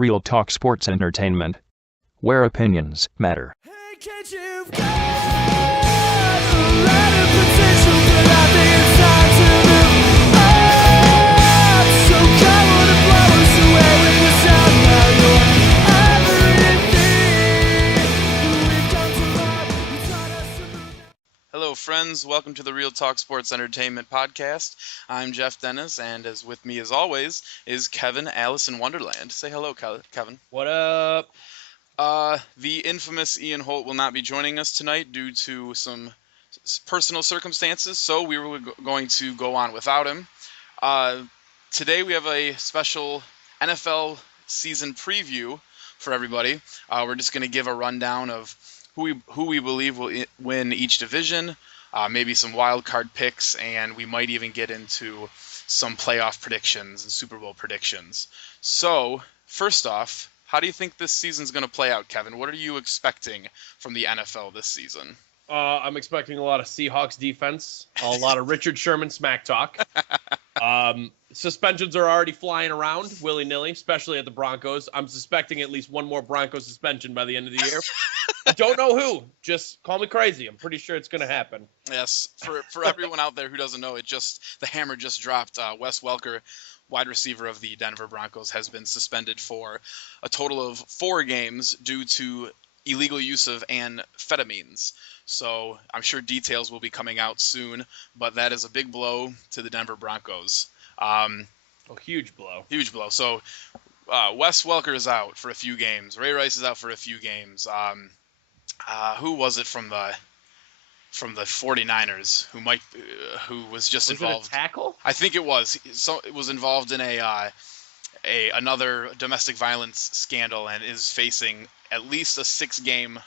Real Talk Sports Entertainment, where opinions matter. Hey, can't you got a lot of potential, but I think it's time to move on. So come on and blow us away with the sound now you're everything. We've come too far, you taught us to move. Hello, friends. Welcome to the Real Talk Sports Entertainment Podcast. I'm Jeff Dennis, and as with me, as always, is Kevin Alice in Wonderland. Say hello, Kevin. What up? The infamous Ian Holt will not be joining us tonight due to some personal circumstances, so we were going to go on without him. Today we have a special NFL season preview for everybody. We're just going to give a rundown of who we believe will win each division, maybe some wild card picks, and we might even get into some playoff predictions and Super Bowl predictions. So, first off, how do you think this season's going to play out, Kevin? What are you expecting from the NFL this season? I'm expecting a lot of Seahawks defense, a lot of Richard Sherman smack talk. Suspensions are already flying around willy-nilly, especially at the Broncos. I'm suspecting at least one more Broncos suspension by the end of the year. I don't know who. Just call me crazy. I'm pretty sure it's going to happen. Yes, for everyone out there who doesn't know, the hammer just dropped. Wes Welker, wide receiver of the Denver Broncos, has been suspended for a total of 4 games due to illegal use of amphetamines. So I'm sure details will be coming out soon, but that is a big blow to the Denver Broncos. Huge blow. Huge blow. So Wes Welker is out for a few games. Ray Rice is out for a few games. Who was it from the 49ers who was just involved? Was it a tackle? I think it was. So it was involved in another domestic violence scandal and is facing at least a 6-game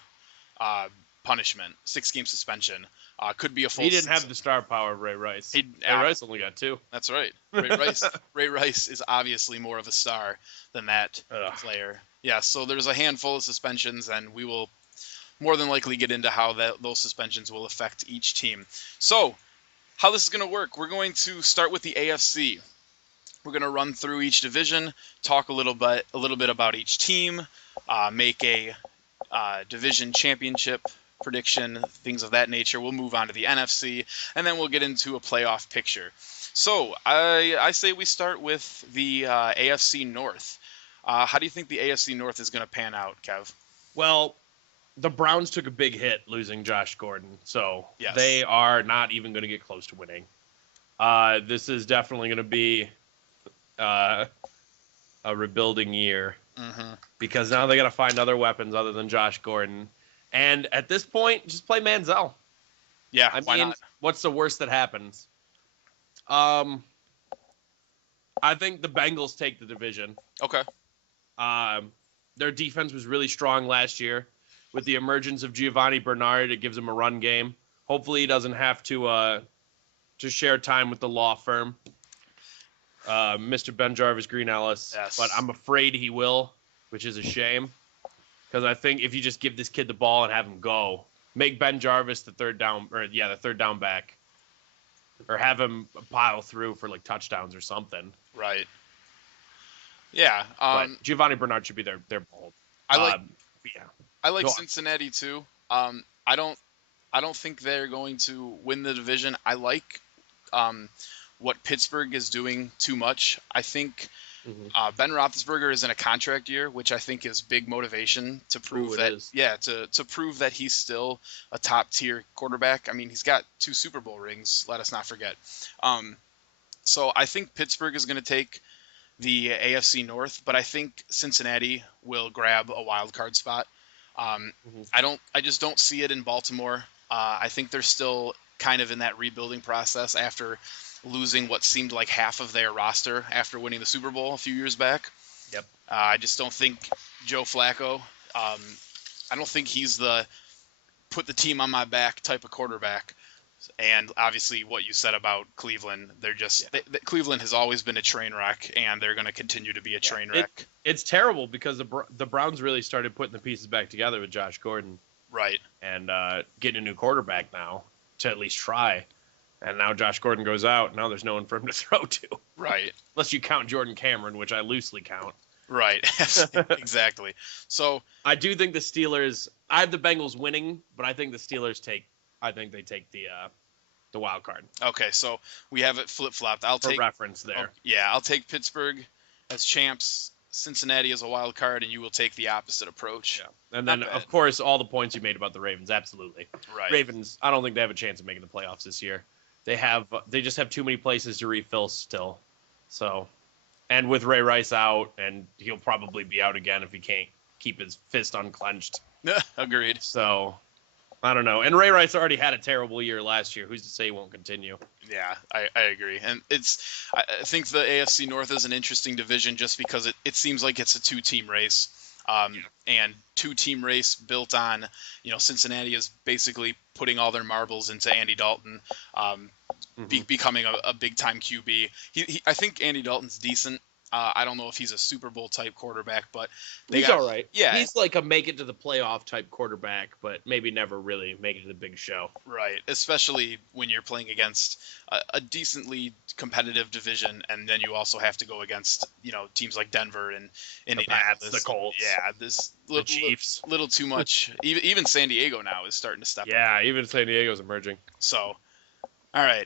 punishment, 6-game suspension. Could be a full. He didn't have the star power of Ray Rice. Ray Rice only got 2. That's right. Ray Rice is obviously more of a star than that player. Yeah. So there's a handful of suspensions, and we will more than likely get into how those suspensions will affect each team. So, how this is going to work? We're going to start with the AFC. We're going to run through each division, talk a little bit about each team, make a division championship prediction, things of that nature. We'll move on to the NFC, and then we'll get into a playoff picture. So, I say we start with the AFC North. How do you think the AFC North is going to pan out, Kev? Well, the Browns took a big hit losing Josh Gordon, so yes. They are not even going to get close to winning. This is definitely going to be a rebuilding year because now they got to find other weapons other than Josh Gordon. And at this point, just play Manziel. Yeah, why not? What's the worst that happens? I think the Bengals take the division. Okay. Their defense was really strong last year. With the emergence of Giovanni Bernard, it gives him a run game. Hopefully, he doesn't have to share time with the law firm, Mr. Ben Jarvis Green Ellis. Yes. But I'm afraid he will, which is a shame. Because I think if you just give this kid the ball and have him go, make Ben Jarvis the third down back, or have him pile through for like touchdowns or something. Right. Yeah. But Giovanni Bernard should be their ball. I like Go on. Cincinnati too. I don't think they're going to win the division. I like what Pittsburgh is doing too much. I think Ben Roethlisberger is in a contract year, which I think is big motivation to prove to prove that he's still a top tier quarterback. I mean, he's got 2 Super Bowl rings. Let us not forget. So I think Pittsburgh is going to take the AFC North, but I think Cincinnati will grab a wild card spot. I just don't see it in Baltimore. I think they're still kind of in that rebuilding process after losing what seemed like half of their roster after winning the Super Bowl a few years back. Yep. I just don't think Joe Flacco, I don't think he's the put the team on my back type of quarterback. And obviously what you said about Cleveland, they're just Cleveland has always been a train wreck, and they're going to continue to be a train wreck. It's terrible because the Browns really started putting the pieces back together with Josh Gordon. Right. And getting a new quarterback now to at least try. And now Josh Gordon goes out. Now there's no one for him to throw to. Right. Unless you count Jordan Cameron, which I loosely count. Right. Exactly. So I do think the Steelers. I have the Bengals winning, but I think the Steelers take. I think they take the wild card okay, so we have it flip flopped. I'll for take reference there. yeah, I'll take Pittsburgh as champs, Cincinnati as a wild card, and you will take the opposite approach. Yeah, and Not then bad. of course all the points you made about the Ravens. Absolutely, Right. Ravens. I don't think they have a chance of making the playoffs this year. They just have too many places to refill still. So, and with Ray Rice out, and he'll probably be out again if he can't keep his fist unclenched. Agreed. So, I don't know. And Ray Rice already had a terrible year last year. Who's to say he won't continue? Yeah, I agree. And I think the AFC North is an interesting division just because it seems like it's a two-team race. And two-team race built on, Cincinnati is basically putting all their marbles into Andy Dalton, becoming a big-time QB. I think Andy Dalton's decent. I don't know if he's a Super Bowl type quarterback, but He's all right. Yeah, He's like a make it to the playoff type quarterback, but maybe never really make it to the big show. right. Especially when you're playing against a decently competitive division, and then you also have to go against teams like Denver and Indianapolis, the Colts. Yeah, The Chiefs. Little too much. Even San Diego now is starting to step up. Yeah, even San Diego's emerging. So, all right,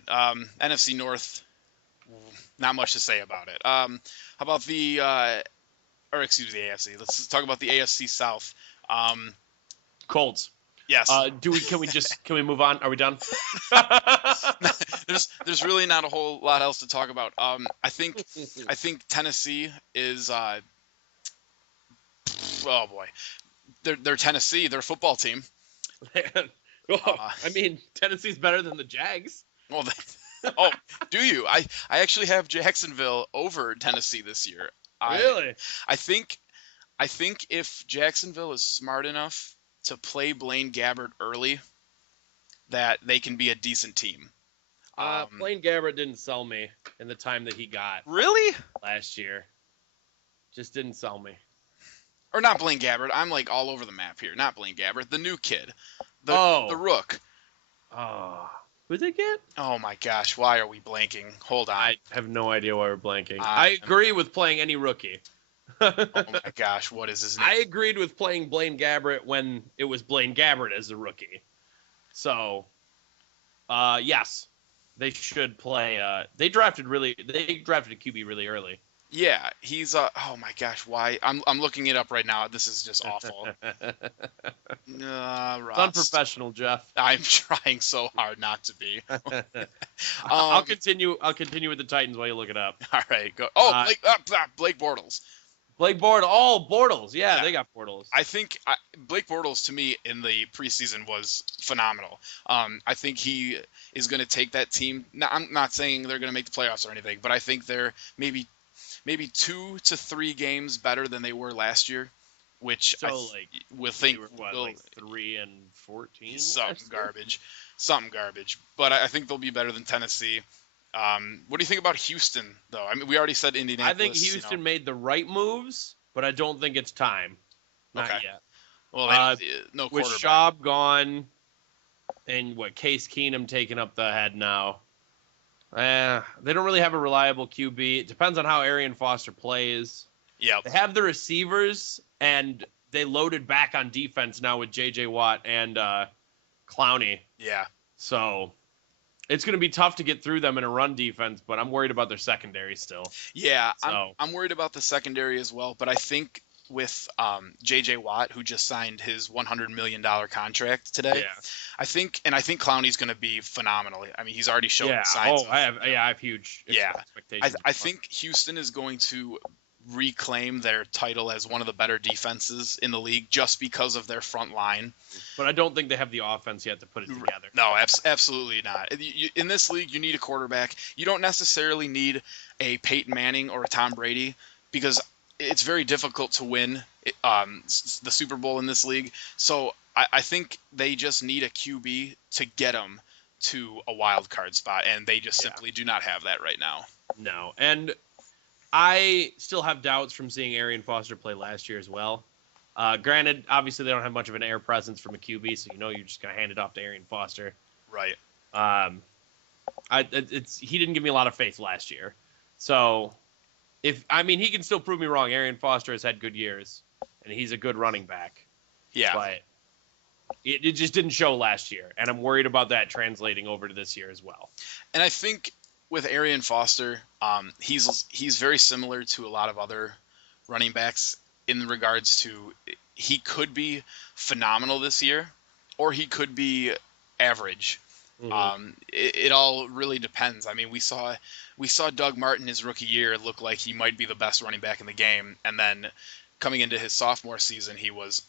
NFC North, not much to say about it. How about the AFC? Let's talk about the AFC South. Colts. Yes. Can we move on? Are we done? There's really not a whole lot else to talk about. I think Tennessee is oh boy. They're Tennessee, they're a football team. I mean, Tennessee's better than the Jags. Well, oh, do you? I actually have Jacksonville over Tennessee this year. Really? I think if Jacksonville is smart enough to play Blaine Gabbert early, that they can be a decent team. Blaine Gabbert didn't sell me in the time that he got Really? last year. Just didn't sell me. Or not Blaine Gabbert. I'm like all over the map here. Not Blaine Gabbert. The new kid. The Rook. Oh. Who'd they get? Oh my gosh. Why are we blanking? Hold on. I have no idea why we're blanking. I I agree with playing any rookie. Oh my gosh. What is his name? I agreed with playing Blaine Gabbert when it was Blaine Gabbert as the rookie. So, yes, they should play. They drafted a QB really early. Yeah, he's oh my gosh, why? I'm looking it up right now. This is just awful. It's Ross. unprofessional, Jeff. I'm trying so hard not to be. I'll continue with the Titans while you look it up. All right, go. Oh, Blake Bortles. Blake Bortles. Oh, Bortles. Yeah, Yeah. they got Bortles. I think Blake Bortles to me in the preseason was phenomenal. I think he is going to take that team. Now, I'm not saying they're going to make the playoffs or anything, but I think they're maybe 2 to 3 games better than they were last year, which So, will think will 3-14. something garbage. But I think they'll be better than Tennessee. What do you think about Houston, though? I mean, we already said Indianapolis. I think Houston made the right moves, but I don't think it's time. Not Okay. yet. Well, no With quarterback. Schaub gone and Case Keenum taking up the head now. They don't really have a reliable QB. It depends on how Arian Foster plays. Yeah. They have the receivers, and they loaded back on defense now with J.J. Watt and Clowney. Yeah. So it's going to be tough to get through them in a run defense, but I'm worried about their secondary still. Yeah. So- I'm worried about the secondary as well, but I think with J.J. Watt, who just signed his $100 million contract today, Yeah. I think Clowney's going to be phenomenal. I mean, he's already shown signs. I have huge expectations. I think Houston is going to reclaim their title as one of the better defenses in the league just because of their front line. But I don't think they have the offense yet to put it together. No, absolutely not. In this league, you need a quarterback. You don't necessarily need a Peyton Manning or a Tom Brady because it's very difficult to win the Super Bowl in this league. So I think they just need a QB to get them to a wild card spot, and they just simply do not have that right now. No, and I still have doubts from seeing Arian Foster play last year as well. Granted, obviously they don't have much of an air presence from a QB, so you're just going to hand it off to Arian Foster. Right. He didn't give me a lot of faith last year. So He can still prove me wrong. Arian Foster has had good years, and he's a good running back. Yeah. But it just didn't show last year, and I'm worried about that translating over to this year as well. And I think with Arian Foster, he's very similar to a lot of other running backs in regards to he could be phenomenal this year, or he could be average. It all really depends. I mean, we saw Doug Martin his rookie year look like he might be the best running back in the game, and then coming into his sophomore season, he was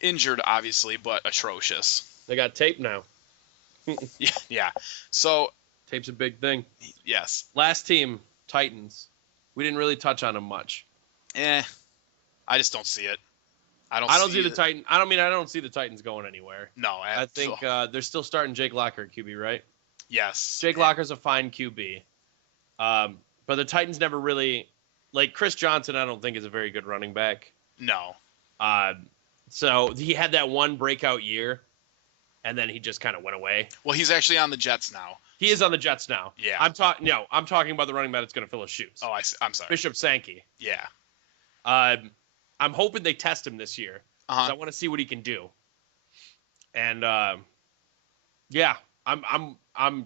injured obviously, but atrocious. They got tape now. Yeah. So Tape's a big thing. yes. Last team, Titans. We didn't really touch on them much. I just don't see it. I don't see the Titans. I don't see the Titans going anywhere. No, I think they're still starting Jake Locker at QB, right? yes. Jake Locker's a fine QB. But the Titans never really Chris Johnson. I don't think is a very good running back. No. So he had that one breakout year, and then he just kind of went away. Well, he's actually on the Jets now. He is on the Jets now. Yeah. I'm talking about the running back that's going to fill his shoes. Oh, I'm sorry. Bishop Sankey. Yeah. I'm hoping they test him this year. Uh-huh. I want to see what he can do. And I'm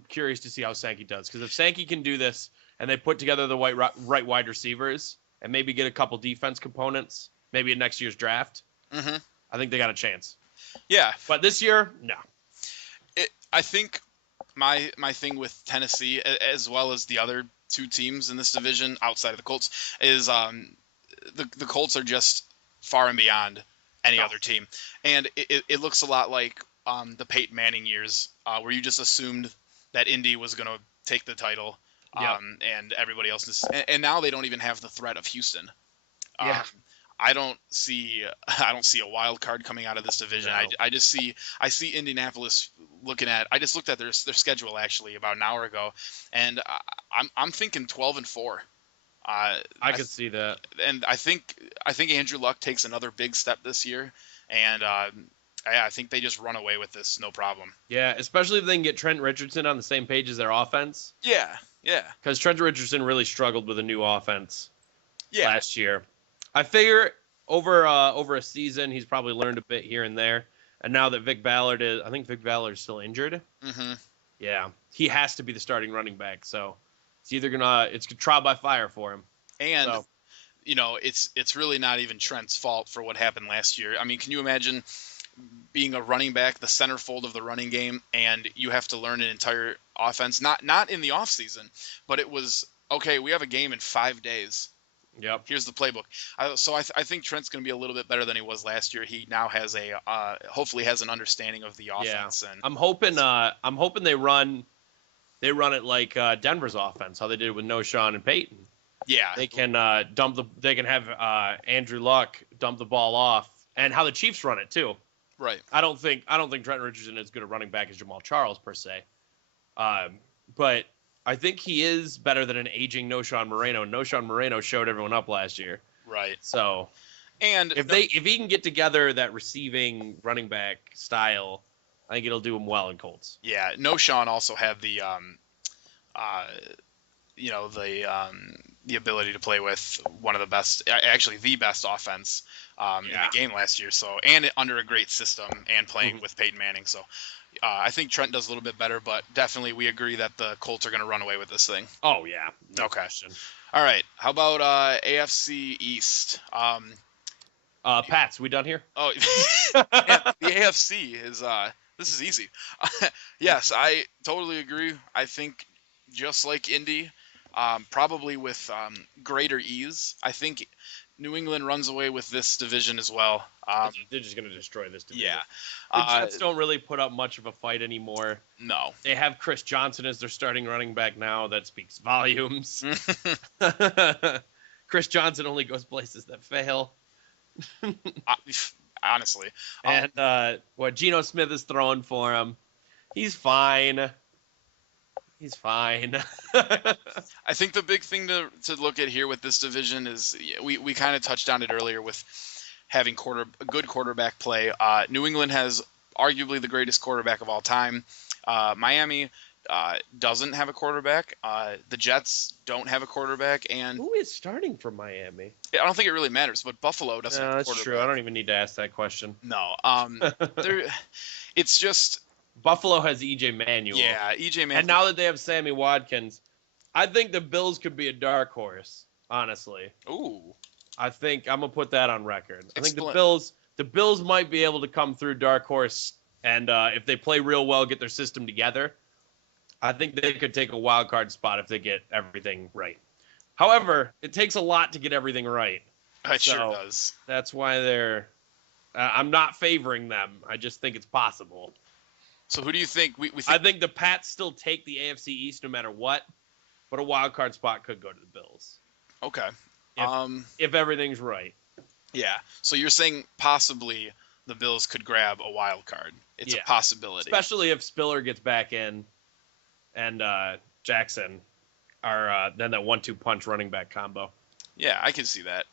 curious to see how Sankey does, because if Sankey can do this and they put together the right wide receivers and maybe get a couple defense components, maybe in next year's draft, I think they got a chance. Yeah. But this year, no. I think my thing with Tennessee, as well as the other two teams in this division outside of the Colts, is the Colts are just far and beyond any other team. And it looks a lot like the Peyton Manning years, where you just assumed that Indy was going to take the title, and everybody else. And now they don't even have the threat of Houston. Yeah. I don't see a wild card coming out of this division. No. I see Indianapolis looking at. I just looked at their schedule actually about an hour ago, and I'm thinking 12-4. I could see that. And I think Andrew Luck takes another big step this year, and I think they just run away with this, no problem. Yeah, especially if they can get Trent Richardson on the same page as their offense. Yeah. Because Trent Richardson really struggled with a new offense Yeah. last year. I figure over a season he's probably learned a bit here and there. And now that Vic Ballard is still injured. Mm-hmm. Yeah, he has to be the starting running back. So it's either it's trial by fire for him. And it's really not even Trent's fault for what happened last year. I mean, can you imagine being a running back, the centerfold of the running game, and you have to learn an entire offense? Not in the off season, but it was okay. We have a game in 5 days. Yep. Here's the playbook. So I think Trent's going to be a little bit better than he was last year. He now has hopefully has an understanding of the offense. Yeah. And I'm hoping they run it like Denver's offense, how they did with No Sean and Peyton. yeah, They can have Andrew Luck dump the ball off, and how the Chiefs run it too. right. I don't think Trent Richardson is as good a running back as Jamal Charles per se, but I think he is better than an aging No-Sean Moreno. No-Sean Moreno showed everyone up last year. Right. So And if he can get together that receiving running back style, I think it'll do him well in Colts. yeah, No Sean also had the the ability to play with one of the best, actually the best offense in the game last year. So, and under a great system and playing with Peyton Manning. So, I think Trent does a little bit better, but definitely we agree that the Colts are going to run away with this thing. Oh yeah, no Okay. question. All right. How about AFC East? Pats, we done here? Oh, yeah, the AFC is this is easy. Yes, I totally agree. I think just like Indy, probably with greater ease. I think New England runs away with this division as well. They're just going to destroy this division. Yeah. The Jets don't really put up much of a fight anymore. No. They have Chris Johnson as their starting running back now. That speaks volumes. Chris Johnson only goes places that fail. Honestly. And what Geno Smith is throwing for him, he's fine. He's fine. I think the big thing to look at here with this division is we kind of touched on it earlier with having good quarterback play. New England has arguably the greatest quarterback of all time. Miami doesn't have a quarterback. The Jets don't have a quarterback, and Who is starting for Miami? I don't think it really matters. But Buffalo doesn't have a That's quarterback. true. I don't even need to ask that question. No. It's just Buffalo has EJ Manuel. yeah, EJ Manuel. And now that they have Sammy Watkins, I think the Bills could be a dark horse. Honestly, Ooh. I think I'm gonna put that on record. I think Explain. the Bills might be able to come through dark horse, and if they play real well, get their system together, I think they could take a wild card spot if they get everything right. However, it takes a lot to get everything right. It sure So, does. That's why they're. I'm not favoring them. I just think it's possible. So who do you think we think? I think the Pats still take the AFC East no matter what, but a wild card spot could go to the Bills Okay. if everything's right. Yeah. So you're saying possibly the Bills could grab a wild card. It's Yeah. a possibility. Especially if Spiller gets back in and Jackson are then that 1-2 punch running back combo. Yeah, I can see that.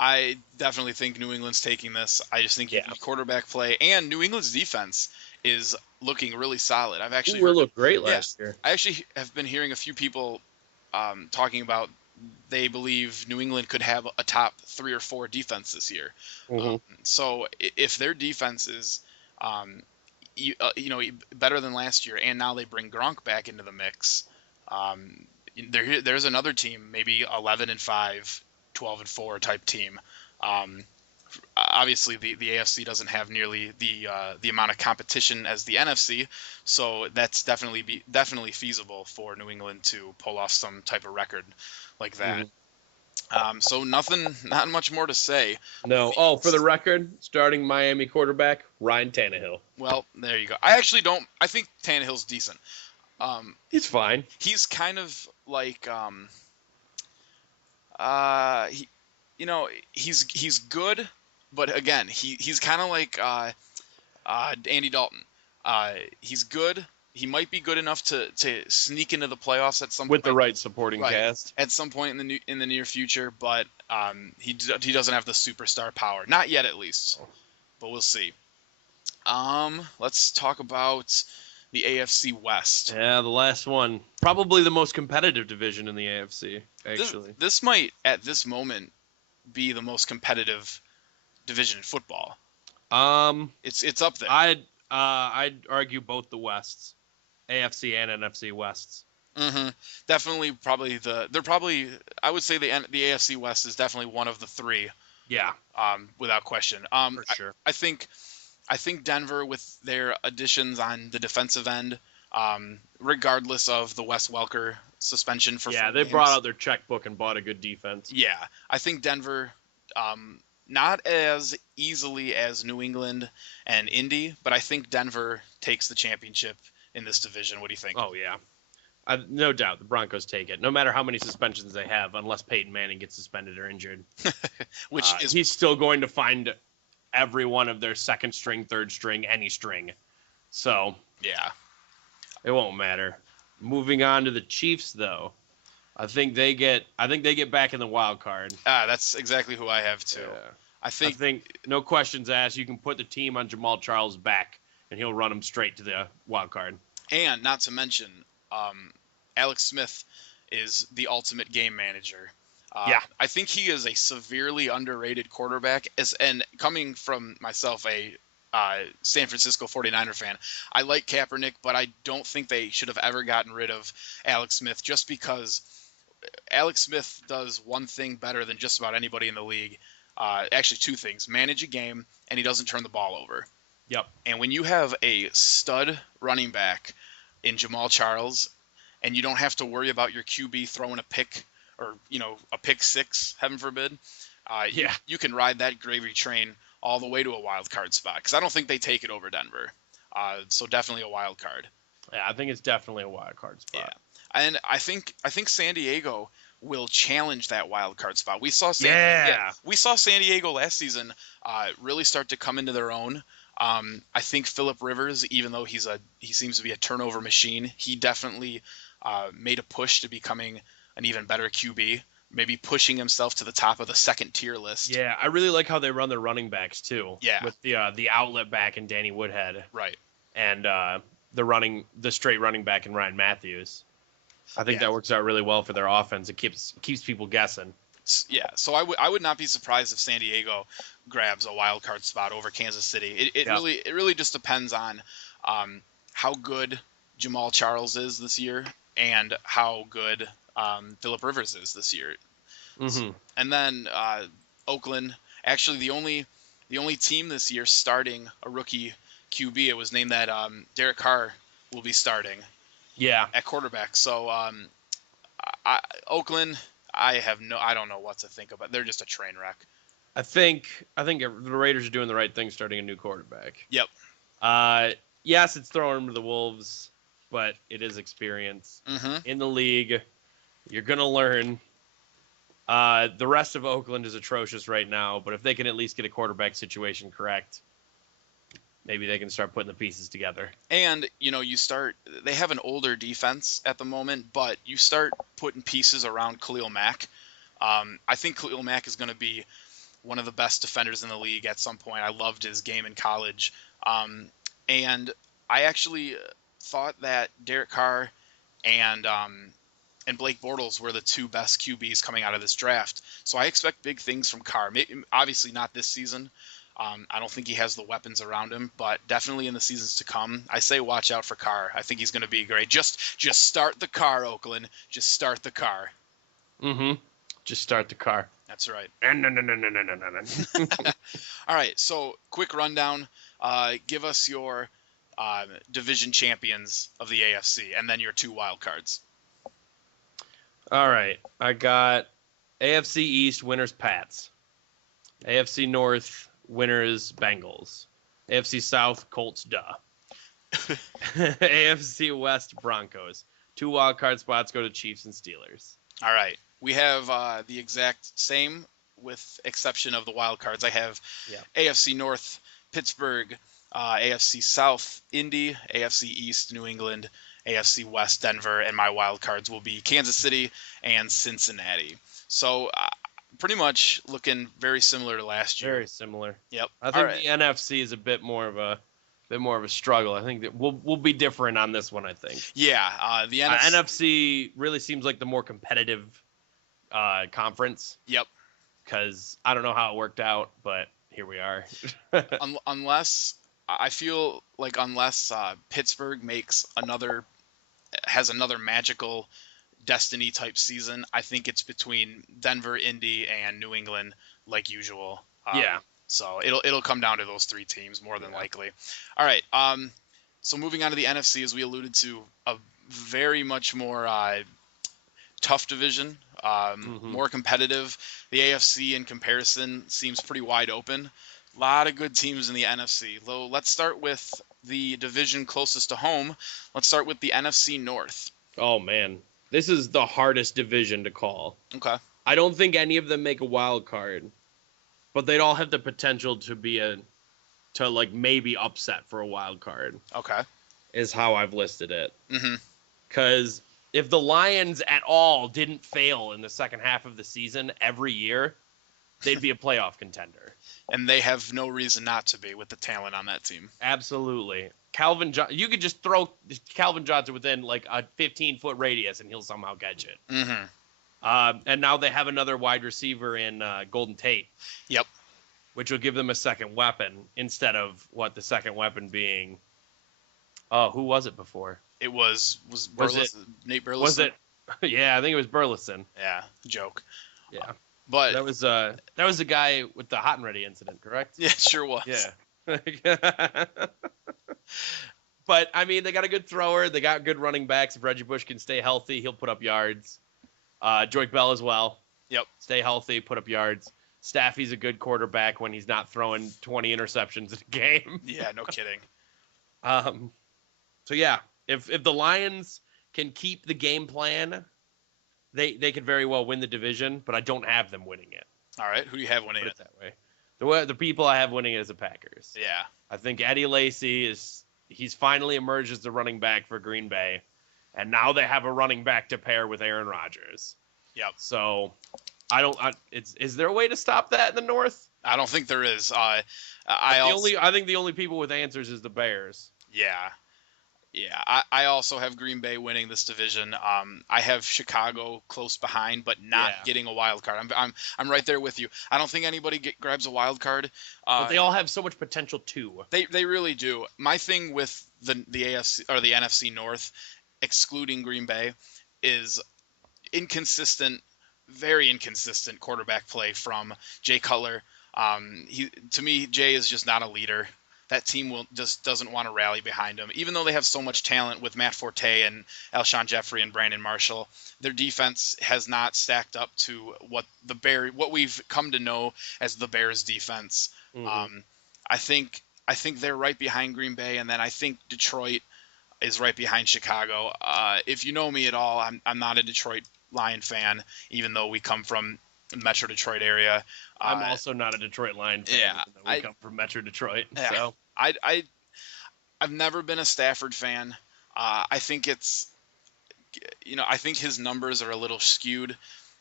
I definitely think New England's taking this. I just think quarterback play and New England's defense is looking really solid. I've actually looked great last year. I actually have been hearing a few people talking about they believe New England could have a top 3 or 4 defense this year. So if their defense is, better than last year, and now they bring Gronk back into the mix, there's another team, maybe 11-5, 12-4 type team. Obviously, the AFC doesn't have nearly the amount of competition as the NFC, so that's definitely feasible for New England to pull off some type of record like that. So not much more to say. No. Oh, for the record, starting Miami quarterback Ryan Tannehill. Well, there you go. I think Tannehill's decent. He's fine. He's kind of like he's good, but again, he's kind of like Andy Dalton. He's good. He might be good enough to sneak into the playoffs at some With point. the right supporting cast. At some point in the near future, but he doesn't have the superstar power. Not yet, at least. But we'll see. Let's talk about the AFC West. Yeah, the last one. Probably the most competitive division in the AFC, actually. This might, at this moment, be the most competitive division in football. It's up there. I'd argue both the Wests, AFC and NFC Wests. Definitely, I would say the AFC West is definitely one of the 3. Yeah. Without question. For sure. I think Denver, with their additions on the defensive end, regardless of the Wes Welker suspension for 4 they games, brought out their checkbook and bought a good defense. Yeah, I think Denver, not as easily as New England and Indy, but I think Denver takes the championship in this division. What do you think? Oh, yeah. No doubt the Broncos take it, no matter how many suspensions they have, unless Peyton Manning gets suspended or injured. He's still going to find every one of their second string, third string, any string. So yeah, it won't matter. Moving on to the Chiefs, though, I think they get back in the wild card. That's exactly who I have too. Yeah. I think no questions asked. You can put the team on Jamal Charles' back, and he'll run them straight to the wild card. And not to mention, Alex Smith is the ultimate game manager. I think he is a severely underrated quarterback. And coming from myself, a San Francisco 49er fan, I like Kaepernick, but I don't think they should have ever gotten rid of Alex Smith, just because Alex Smith does one thing better than just about anybody in the league. Actually, 2 things: manage a game, and he doesn't turn the ball over. Yep. And when you have a stud running back in Jamal Charles, and you don't have to worry about your QB throwing a pick, or a pick 6, heaven forbid, you can ride that gravy train all the way to a wild card spot, because I don't think they take it over Denver. So definitely a wild card. Yeah, I think it's definitely a wild card spot. Yeah, and I think San Diego will challenge that wild card spot. We saw San Diego last season really start to come into their own. I think Phillip Rivers, even though he seems to be a turnover machine, he definitely made a push to becoming an even better QB, maybe pushing himself to the top of the second tier list. Yeah, I really like how they run their running backs too. Yeah. With the outlet back and Danny Woodhead. Right. And the straight running back in Ryan Matthews. I think that works out really well for their offense. It keeps people guessing. Yeah, so I would not be surprised if San Diego grabs a wild card spot over Kansas City. It really just depends on how good Jamal Charles is this year and how good Phillip Rivers is this year. Mm-hmm. And then Oakland, actually the only team this year starting a rookie QB. It was named that Derek Carr will be starting. Yeah, at quarterback. So Oakland, I don't know what to think about. They're just a train wreck. I think the Raiders are doing the right thing starting a new quarterback. Yep. Yes, it's throwing them to the wolves, but it is experience in the league. You're gonna learn. The rest of Oakland is atrocious right now, but if they can at least get a quarterback situation correct, maybe they can start putting the pieces together. And, they have an older defense at the moment, but you start putting pieces around Khalil Mack. I think Khalil Mack is going to be one of the best defenders in the league at some point. I loved his game in college. And I actually thought that Derek Carr and Blake Bortles were the two best QBs coming out of this draft. So I expect big things from Carr. Obviously not this season. I don't think he has the weapons around him, but definitely in the seasons to come, I say watch out for Carr. I think he's going to be great. Just start the car, Oakland. Just start the car. Mm-hmm. Just start the car. That's right. No. All right, so quick rundown. Give us your division champions of the AFC, and then your two wild cards. All right, I got AFC East winners Pats, AFC North winners Bengals, AFC South Colts AFC West Broncos. Two wild card spots go to Chiefs and Steelers. All right, we have the exact same with exception of the wild cards. I have AFC North Pittsburgh, AFC South Indy, AFC East New England, AFC West Denver, and my wild cards will be Kansas City and Cincinnati. So pretty much looking very similar to last year. Very similar. Yep. I think the NFC is a bit more of a struggle. I think that we'll be different on this one. I think. Yeah. The NFC really seems like the more competitive conference. Yep. Because I don't know how it worked out, but here we are. unless Pittsburgh has another magical destiny type season, I think it's between Denver, Indy, and New England like usual. So it'll come down to those three teams more than likely. All right. So moving on to the NFC, as we alluded to, a very much more tough division, more competitive. The AFC in comparison seems pretty wide open. A lot of good teams in the NFC. Though let's start with the division closest to home. Let's start with the NFC North. Oh man, this is the hardest division to call. Okay. I don't think any of them make a wild card, but they'd all have the potential to maybe upset for a wild card. Okay. Is how I've listed it. Mm-hmm. Because if the Lions at all didn't fail in the second half of the season every year, they'd be a playoff contender. And they have no reason not to be with the talent on that team. Absolutely. You could just throw Calvin Johnson within like a 15-foot radius and he'll somehow catch it. Mm-hmm. And now they have another wide receiver in Golden Tate. Yep. Which will give them a second weapon instead of the second weapon being. Who was it before? It was Nate Burleson? Was it? Yeah, I think it was Burleson. Yeah, joke. Yeah. But that was the guy with the hot and ready incident, correct? Yeah, it sure was. Yeah. But I mean, they got a good thrower. They got good running backs. If Reggie Bush can stay healthy, he'll put up yards. Joyke Bell as well. Yep. Stay healthy, put up yards. Staffy's a good quarterback when he's not throwing 20 interceptions in a game. Yeah, no kidding. So yeah, if the Lions can keep the game plan, they could very well win the division, but I don't have them winning it. All right, who do you have winning Put it? That way. The people I have winning it is the Packers. Yeah. I think Eddie Lacy he's finally emerged as the running back for Green Bay, and now they have a running back to pair with Aaron Rodgers. Yep. So is there a way to stop that in the North? I don't think there is. I think the only people with answers is the Bears. Yeah. Yeah, I also have Green Bay winning this division. I have Chicago close behind, but not Yeah. getting a wild card. I'm right there with you. I don't think anybody grabs a wild card. But they all have so much potential too. They really do. My thing with the AFC or the NFC North, excluding Green Bay, is inconsistent, very inconsistent quarterback play from Jay Cutler. To me, Jay is just not a leader. That team doesn't want to rally behind him, even though they have so much talent with Matt Forte and Alshon Jeffrey and Brandon Marshall. Their defense has not stacked up to what we've come to know as the Bears defense. Mm-hmm. I think they're right behind Green Bay, and then I think Detroit is right behind Chicago. If you know me at all, I'm not a Detroit Lion fan, even though we come from the Metro Detroit area. I'm also not a Detroit Lion fan. Yeah, Even though we come from Metro Detroit. Yeah, So I've never been a Stafford fan. I think I think his numbers are a little skewed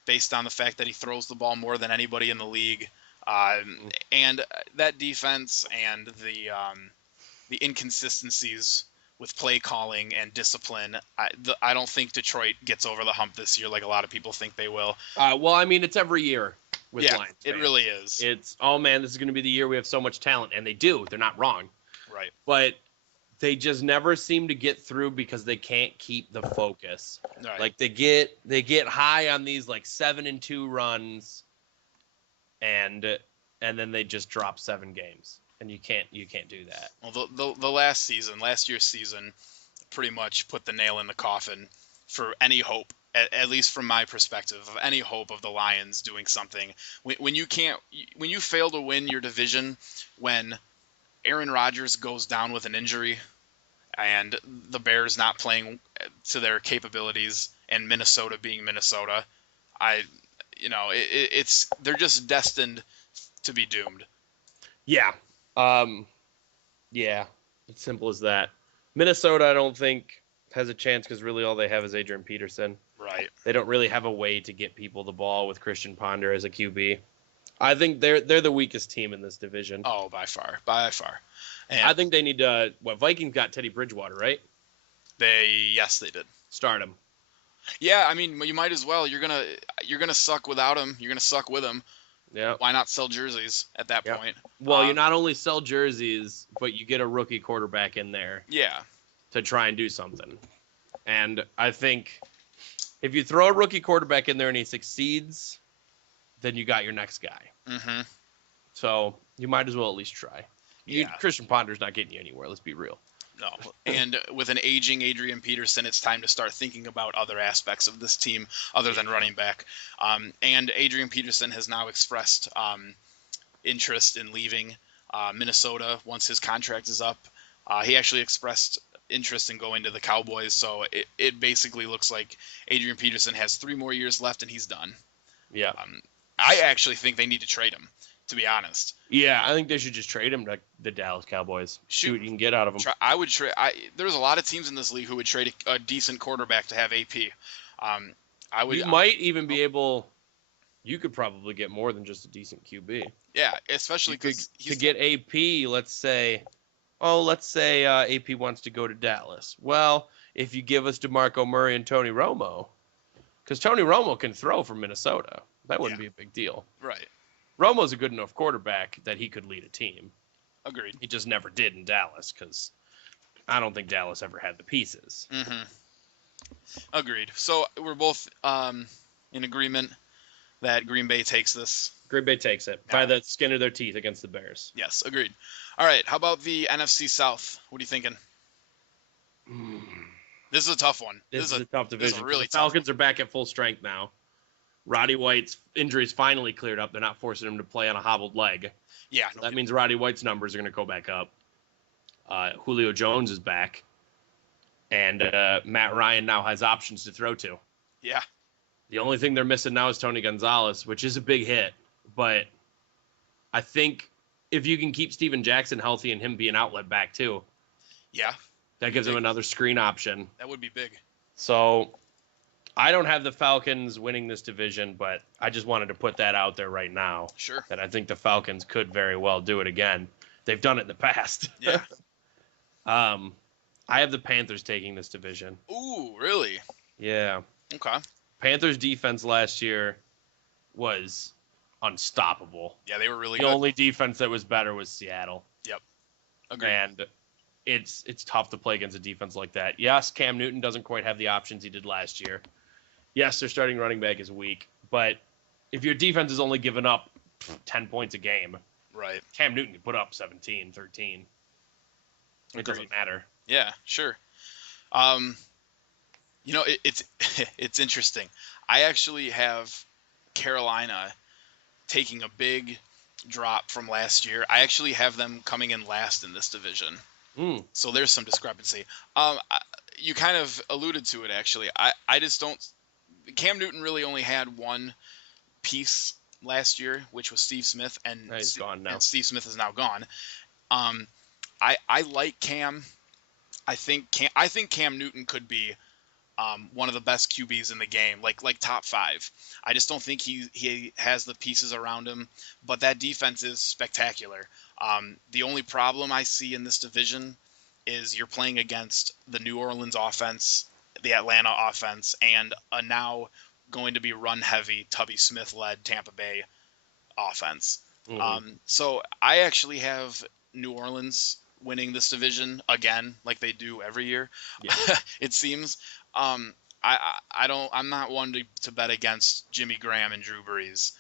based on the fact that he throws the ball more than anybody in the league. And that defense and the inconsistencies with play calling and discipline, I don't think Detroit gets over the hump this year like a lot of people think they will. well, I mean, it's every year with Lions it fans. really is. It's, oh man, this is going to be the year we have so much talent, and they do. They're not wrong. Right. But they just never seem to get through because they can't keep the focus. Right. Like they get high on these like 7-2 runs, and then they just drop 7 games, and you can't do that. Well, the last year's season, pretty much put the nail in the coffin for any hope, at least from my perspective, of any hope of the Lions doing something. When you fail to win your division, when Aaron Rodgers goes down with an injury, and the Bears not playing to their capabilities, and Minnesota being Minnesota, they're just destined to be doomed. Yeah. Yeah. It's simple as that. Minnesota, I don't think has a chance because really all they have is Adrian Peterson. Right. They don't really have a way to get people the ball with Christian Ponder as a QB. I think they're the weakest team in this division. Oh, by far. And I think they need to. Vikings got Teddy Bridgewater, right? Yes, they did. Start him. Yeah, I mean, you might as well. You're gonna suck without him. You're gonna suck with him. Yeah. Why not sell jerseys at that point? Well, you not only sell jerseys, but you get a rookie quarterback in there. Yeah. To try and do something. And I think if you throw a rookie quarterback in there and he succeeds, then you got your next guy. Mm-hmm. So you might as well at least try. Yeah. Christian Ponder's not getting you anywhere. Let's be real. No. And with an aging Adrian Peterson, it's time to start thinking about other aspects of this team other than running back. And Adrian Peterson has now expressed interest in leaving Minnesota once his contract is up. He actually expressed interest in going to the Cowboys. So it basically looks like Adrian Peterson has 3 more years left and he's done. Yeah. I actually think they need to trade him, to be honest. Yeah, I think they should just trade him to the Dallas Cowboys. See what you can get out of him. I would trade. There's a lot of teams in this league who would trade a decent quarterback to have AP. I would. You might even be able. You could probably get more than just a decent QB. Yeah, especially because to get AP. Let's say AP wants to go to Dallas. Well, if you give us DeMarco Murray and Tony Romo, because Tony Romo can throw from Minnesota, that wouldn't be a big deal. Right. Romo's a good enough quarterback that he could lead a team. Agreed. He just never did in Dallas because I don't think Dallas ever had the pieces. Mm-hmm. Agreed. So we're both in agreement that Green Bay takes this. Green Bay takes it by the skin of their teeth against the Bears. Yes, agreed. All right, how about the NFC South? What are you thinking? This is a tough one. This is a tough division. This is a really the tough Falcons are back at full strength now. Roddy White's injuries finally cleared up. They're not forcing him to play on a hobbled leg. Yeah. So that means Roddy White's numbers are going to go back up. Julio Jones is back. And Matt Ryan now has options to throw to. Yeah. The only thing they're missing now is Tony Gonzalez, which is a big hit. But I think if you can keep Steven Jackson healthy and him be an outlet back too. Yeah. That gives him another screen option. That would be big. So I don't have the Falcons winning this division, but I just wanted to put that out there right now. Sure. That I think the Falcons could very well do it again. They've done it in the past. Yeah. I have the Panthers taking this division. Ooh, really? Yeah. Okay. Panthers defense last year was unstoppable. Yeah, they were really The good. only defense that was better was Seattle. Yep. Agreed. And it's tough to play against a defense like that. Yes, Cam Newton doesn't quite have the options he did last year. Yes, their starting running back is weak, but if your defense is only giving up 10 points a game, Right. Cam Newton can put up 17, 13. It Agreed. doesn't matter. Yeah, sure. It's it's interesting. I actually have Carolina taking a big drop from last year. I actually have them coming in last in this division. So there's some discrepancy. You kind of alluded to it, actually. I just don't. Cam Newton really only had one piece last year, which was Steve Smith, and He's gone now. And Steve Smith is now gone. I like Cam. I think Cam Newton could be one of the best QBs in the game, like top 5. I just don't think he has the pieces around him, but that defense is spectacular. The only problem I see in this division is you're playing against the New Orleans offense, the Atlanta offense, and a now going to be run-heavy, Tubby Smith-led Tampa Bay offense. So I actually have New Orleans winning this division again, like they do every year. Yeah. It seems. I'm not one to bet against Jimmy Graham and Drew Brees.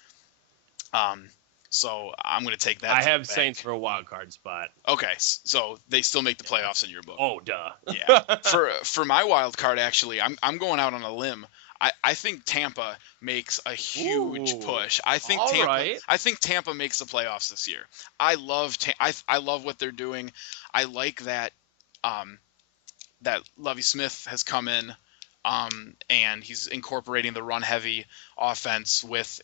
So I'm going to take that. I have Saints for a wild card spot. Okay, so they still make the playoffs in your book. Oh, duh. Yeah. For my wild card, actually, I'm going out on a limb. I think Tampa makes a huge push. I think Tampa makes the playoffs this year. I love what they're doing. I like that that Lovie Smith has come in, and he's incorporating the run heavy offense with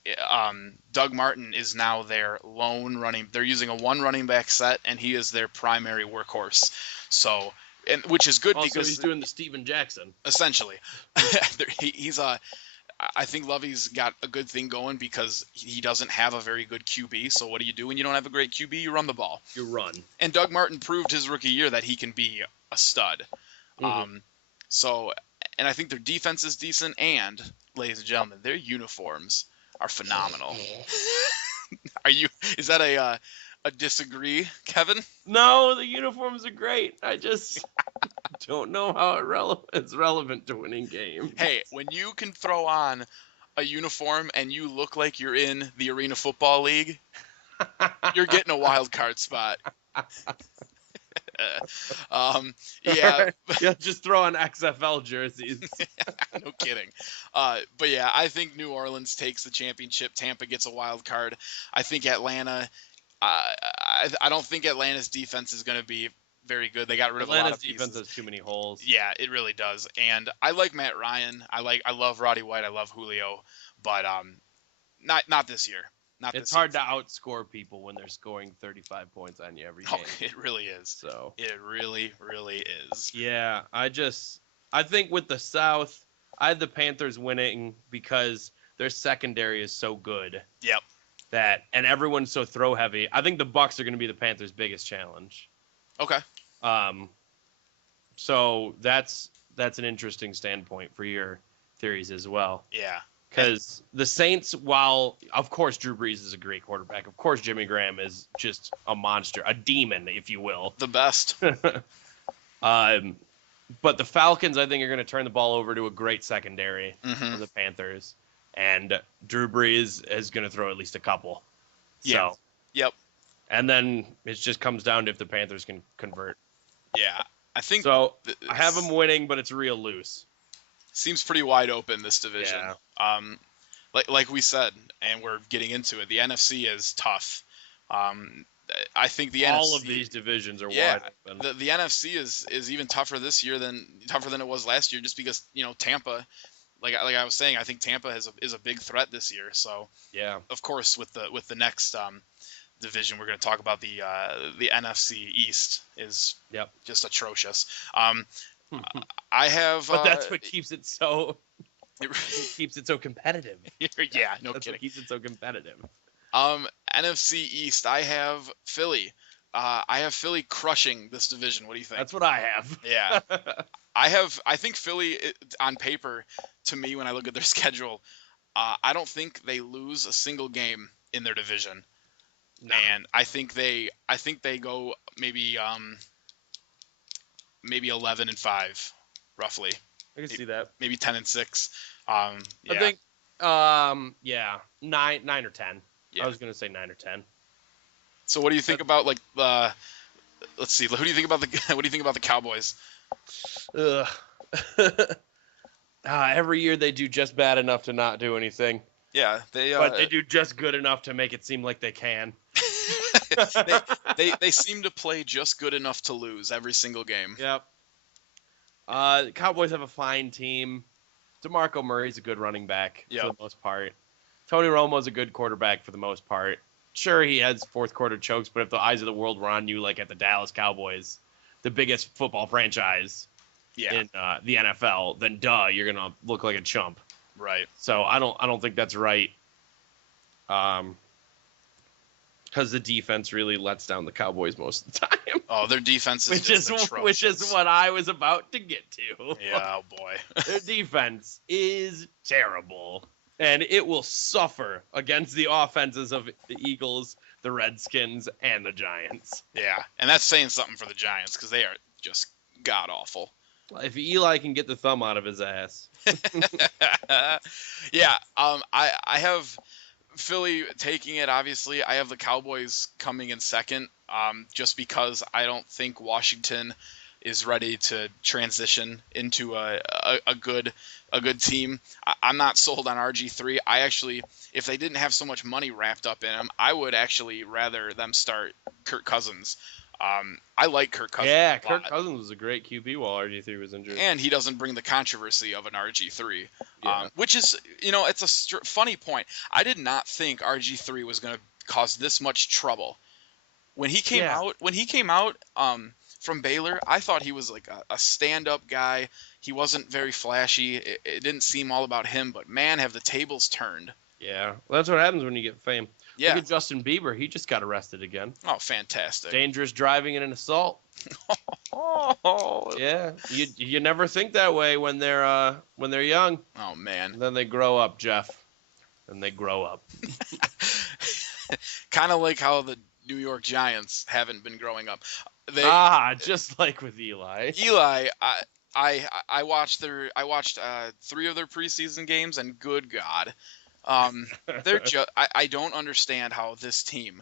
Doug Martin is now their lone running. They're using a one running back set, and he is their primary workhorse. So. Which is good because he's doing the Steven Jackson. Essentially, I think Lovey's got a good thing going because he doesn't have a very good QB. So what do you do when you don't have a great QB? You run the ball. You run. And Doug Martin proved his rookie year that he can be a stud. And I think their defense is decent. And ladies and gentlemen, their uniforms are phenomenal. Is that a disagree, Kevin? No, the uniforms are great. I just don't know how it's relevant to winning games. Hey, when you can throw on a uniform and you look like you're in the Arena Football League, you're getting a wild card spot. Yeah. Just throw on XFL jerseys. No kidding. But yeah, I think New Orleans takes the championship. Tampa gets a wild card. I think Atlanta. I don't think Atlanta's defense is going to be very good. They got rid of a lot of pieces. Atlanta's defense has too many holes. Yeah, it really does. And I like Matt Ryan. I love Roddy White. I love Julio. But not this year. It's hard to outscore people when they're scoring 35 points on you every game. Oh, it really is. So it really, really is. Yeah, I think with the South, I had the Panthers winning because their secondary is so good. Yep. And everyone's so throw heavy. I think the Bucs are going to be the Panthers' biggest challenge. Okay. So that's an interesting standpoint for your theories as well. Yeah. Because the Saints, while of course Drew Brees is a great quarterback, of course Jimmy Graham is just a monster, a demon, if you will. The best. But the Falcons, I think, are going to turn the ball over to a great secondary for the Panthers. And Drew Brees is going to throw at least a couple. Yeah. So, yep. And then it just comes down to if the Panthers can convert. Yeah. I think so. I have them winning, but it's real loose. Seems pretty wide open, this division. Yeah. Like we said, and we're getting into it, the NFC is tough. I think the all NFC, of these divisions are wide open. The NFC is even tougher this year than it was last year, just because Tampa, like I was saying, I think Tampa is a big threat this year. So yeah, of course with the next division we're going to talk about, the NFC East is just atrocious. I have, but that's what keeps it so. It keeps it so competitive. Yeah, no that's kidding. What keeps it so competitive. NFC East, I have Philly I have Philly crushing this division. What do you think? That's what I have. Yeah. I think Philly on paper, to me, when I look at their schedule, I don't think they lose a single game in their division. No. And I think they go maybe 11-5, roughly. I can see that. Maybe 10-6. I Yeah. think, 9 or 10. Yeah. I was gonna say 9 or 10. So what do you think about like let's see, who do you think about what do you think about the Cowboys? Ugh. Every year they do just bad enough to not do anything, Yeah, but they do just good enough to make it seem like they can. they seem to play just good enough to lose every single game. Yep. The Cowboys have a fine team. DeMarco Murray's a good running back for the most part. Tony Romo's a good quarterback for the most part. Sure, he has fourth quarter chokes, but if the eyes of the world were on you, like at the Dallas Cowboys, the biggest football franchise in the NFL, then you're gonna look like a chump. Right. So I don't think that's right. Because the defense really lets down the Cowboys most of the time. Oh, their defense is which atrocious. is what I was about to get to. Yeah, oh boy. Their defense is terrible, and it will suffer against the offenses of the Eagles, the Redskins, and the Giants. Yeah, and that's saying something for the Giants because they are just god awful. If Eli can get the thumb out of his ass. Yeah, I have Philly taking it. Obviously, I have the Cowboys coming in second, just because I don't think Washington is ready to transition into a good team. I'm not sold on RG3. I actually, if they didn't have so much money wrapped up in him, I would actually rather them start Kirk Cousins. I like Kirk Cousins. Yeah, Kirk Cousins was a great QB while RG3 was injured. And he doesn't bring the controversy of an RG3, Yeah. which is, it's a funny point. I did not think RG3 was going to cause this much trouble. When he came out from Baylor, I thought he was like a stand-up guy. He wasn't very flashy. It didn't seem all about him, but man, have the tables turned. Yeah, well, that's what happens when you get fame. Yeah. Look at Justin Bieber. He just got arrested again. Oh, fantastic. Dangerous driving and an assault. Oh. Yeah, you never think that way when they're young. Oh, man. And then they grow up, Jeff. And they grow up. Kind of like how the New York Giants haven't been growing up. Just like with Eli. Eli, I watched 3 of their preseason games, and good God. They're just I don't understand how this team.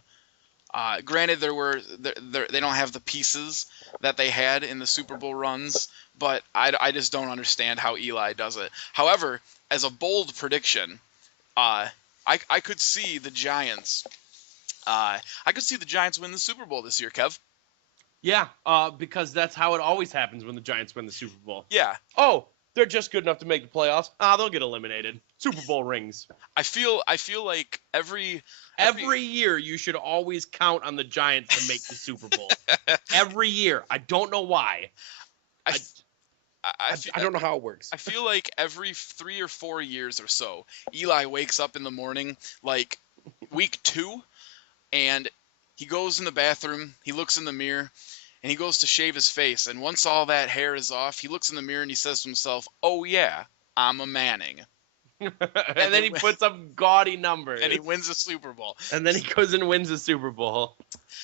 Granted, they don't have the pieces that they had in the Super Bowl runs, but I just don't understand how Eli does it. However, as a bold prediction, I could see the Giants. I could see the Giants win the Super Bowl this year, Kev. Yeah, because that's how it always happens when the Giants win the Super Bowl. Yeah. Oh, they're just good enough to make the playoffs. They'll get eliminated. Super Bowl rings. I feel like every year you should always count on the Giants to make the Super Bowl. Every year. I don't know why. I don't know how it works. I feel like every 3 or 4 years or so, Eli wakes up in the morning, like week 2, and he goes in the bathroom, he looks in the mirror, and he goes to shave his face. And once all that hair is off, he looks in the mirror and he says to himself, "Oh yeah, I'm a Manning." And then he puts up gaudy numbers. And he wins the Super Bowl. And then he goes and wins the Super Bowl.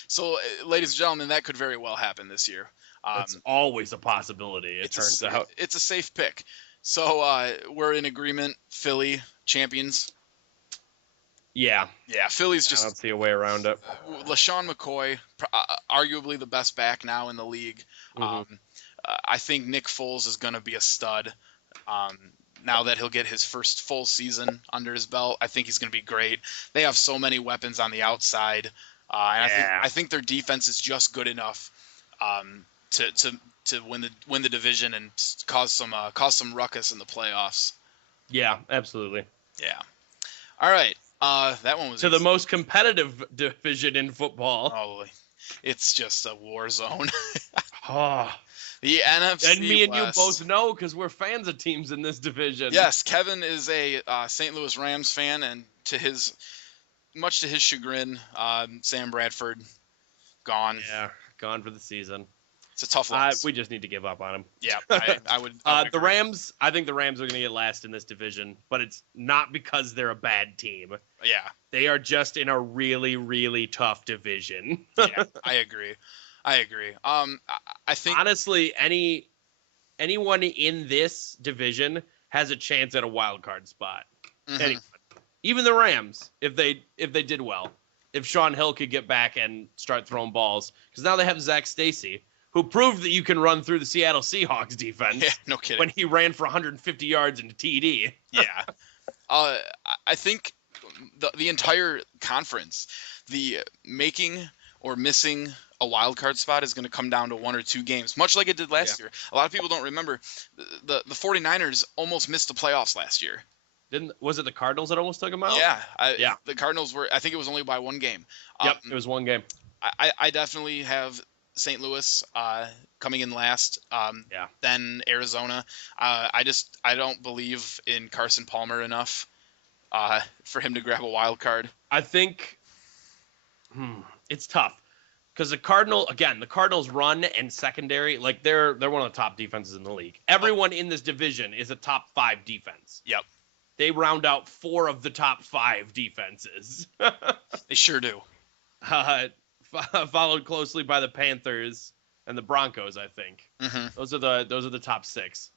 So, ladies and gentlemen, that could very well happen this year. It's always a possibility, it turns out. It's a safe pick. So, we're in agreement. Philly, champions. Yeah. Yeah, Philly's just... I don't see a way around it. LaShawn McCoy, arguably the best back now in the league. Mm-hmm. I think Nick Foles is going to be a stud. Now that he'll get his first full season under his belt, I think he's going to be great. They have so many weapons on the outside. And I think their defense is just good enough to win the division and cause some ruckus in the playoffs. Yeah, absolutely. Yeah. All right. That one was the most competitive division in football. Oh, it's just a war zone. The NFC and me and West. you both know because we're fans of teams in this division. Yes, Kevin is a St. Louis Rams fan, and much to his chagrin, Sam Bradford gone. Yeah, gone for the season. It's a tough loss. We just need to give up on him. Yeah, I would. I would The agree. Rams, I think the Rams are going to get last in this division, but it's not because they're a bad team. Yeah, They are just in a really, really tough division. yeah, I agree. I think Honestly, anyone in this division has a chance at a wild card spot. mhm. Anyone. Even the Rams, if they did well, if Sean Hill could get back and start throwing balls, because now they have Zach Stacy, who proved that you can run through the Seattle Seahawks defense. Yeah, no kidding. When he ran for 150 yards in a TD. Yeah. I think the entire conference, the making or missing a wild card spot is going to come down to 1 or 2 games, much like it did last year. A lot of people don't remember the 49ers almost missed the playoffs last year. Was it the Cardinals that almost took him out? Yeah. The Cardinals were, I think it was only by 1 game. Yep, it was 1 game. I definitely have St. Louis coming in last. Then Arizona. I don't believe in Carson Palmer enough for him to grab a wild card. I think it's tough because the Cardinals run and secondary, like they're one of the top defenses in the league. Everyone in this division is a top 5 defense. Yep. They round out 4 of the top 5 defenses. They sure do. Followed closely by the Panthers and the Broncos, I think. Mm-hmm. Those are the top 6.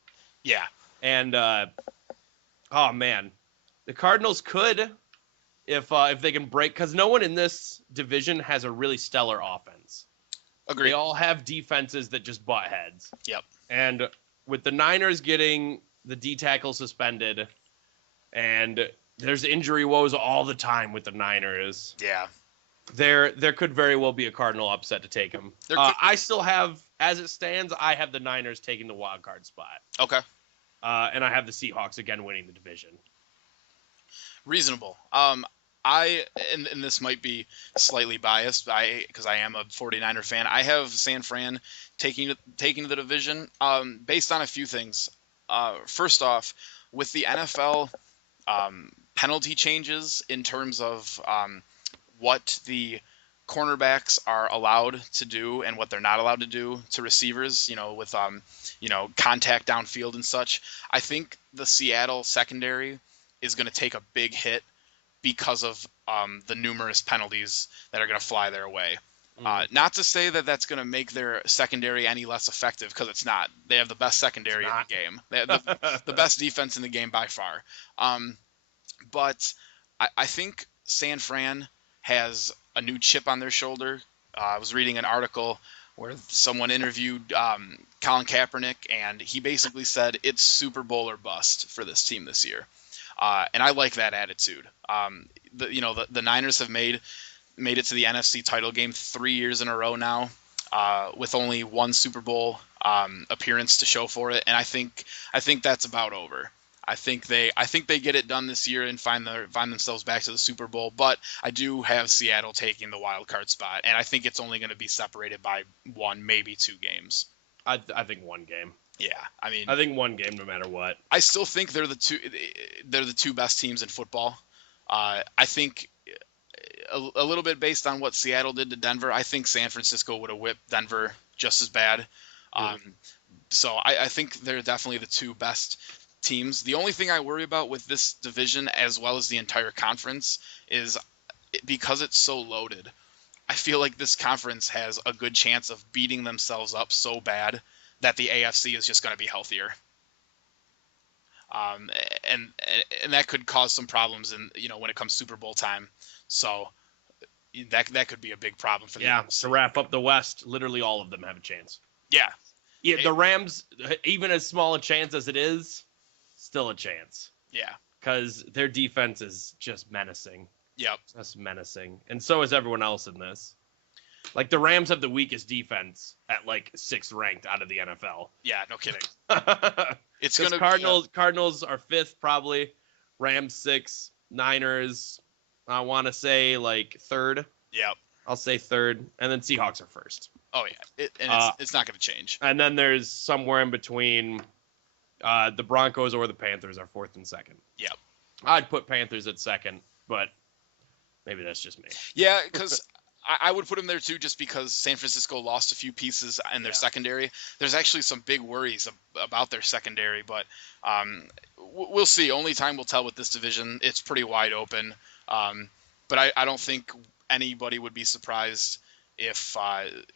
Yeah. And oh man, the Cardinals could, if they can break, because no one in this division has a really stellar offense. Agreed. They all have defenses that just butt heads. Yep. And with the Niners getting the D tackle suspended, and there's injury woes all the time with the Niners. Yeah. There could very well be a Cardinal upset to take him. I still have, as it stands, I have the Niners taking the wild card spot. Okay. And I have the Seahawks again winning the division. Reasonable. And this might be slightly biased, because I am a 49er fan. I have San Fran taking the division based on a few things. First off, with the NFL penalty changes in terms of what the cornerbacks are allowed to do and what they're not allowed to do to receivers, with contact downfield and such, I think the Seattle secondary is going to take a big hit because of the numerous penalties that are going to fly their way. Not to say that that's going to make their secondary any less effective, because it's not. They have the best secondary in the game. They have the best defense in the game by far. But I think San Fran has a new chip on their shoulder. I was reading an article where someone interviewed Colin Kaepernick, and he basically said it's Super Bowl or bust for this team this year. And I like that attitude. The Niners have made it to the NFC title game 3 years in a row now, with only 1 Super Bowl appearance to show for it, and I think that's about over. I think they get it done this year and find themselves back to the Super Bowl. But I do have Seattle taking the wild card spot, and I think it's only going to be separated by 1, maybe 2 games. I think 1 game. Yeah, I think 1 game no matter what. I still think they're the two best teams in football. I think a little bit based on what Seattle did to Denver, I think San Francisco would have whipped Denver just as bad. So I think they're definitely the 2 best teams. The only thing I worry about with this division, as well as the entire conference, is because it's so loaded. I feel like this conference has a good chance of beating themselves up so bad that the AFC is just going to be healthier. And that could cause some problems when it comes Super Bowl time. So that could be a big problem for the AFC. To wrap up the West, literally all of them have a chance. Yeah. The Rams, even as small a chance as it is, still a chance. Yeah. Because their defense is just menacing. Yep. Just menacing. And so is everyone else in this. Like, the Rams have the weakest defense at, 6th ranked out of the NFL. Yeah, no kidding. It's going to Cardinals are 5th, probably. Rams 6th. Niners, I want to say, 3rd. Yep. I'll say 3rd. And then Seahawks are 1st. Oh, yeah. It's not going to change. And then there's somewhere in between the Broncos or the Panthers are 4th and 2nd. Yep. I'd put Panthers at 2nd, but maybe that's just me. Yeah, because I would put them there too, just because San Francisco lost a few pieces in their Yeah. secondary. There's actually some big worries about their secondary, but we'll see. Only time will tell with this division. It's pretty wide open, but I don't think anybody would be surprised if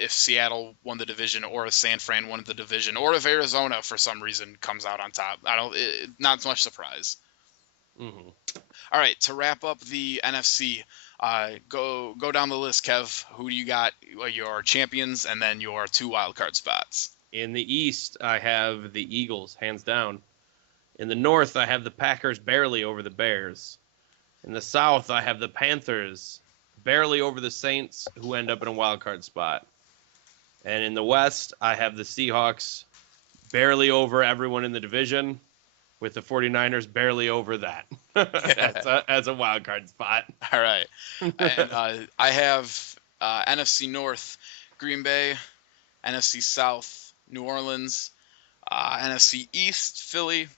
Seattle won the division, or if San Fran won the division, or if Arizona for some reason comes out on top. Not much surprise. Mm-hmm. All right, to wrap up the NFC, go down the list, Kev. Who do you got? Your champions, and then your 2 wild card spots. In the East, I have the Eagles, hands down. In the North, I have the Packers barely over the Bears. In the South, I have the Panthers barely over the Saints, who end up in a wild card spot. And in the West, I have the Seahawks barely over everyone in the division, with the 49ers barely over that as a wild card spot. All right, and I have NFC North, Green Bay, NFC South, New Orleans, NFC East, Philly,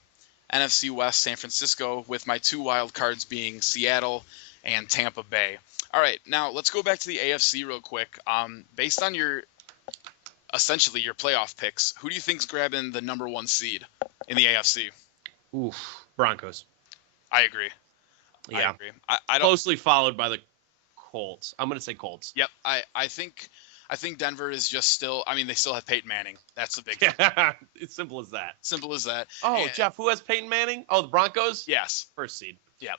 NFC West, San Francisco, with my 2 wild cards being Seattle and Tampa Bay. All right, now let's go back to the AFC real quick. Based on essentially your playoff picks, who do you think's grabbing the number 1 seed in the AFC? Oof, Broncos. I agree. Yeah. I agree. I don't. Closely followed by the Colts. I'm going to say Colts. Yep. I think Denver is just still. I mean, they still have Peyton Manning. That's the big thing. It's simple as that. Simple as that. Oh, And- Jeff, who has Peyton Manning? Oh, the Broncos? Yes. First seed. Yeah.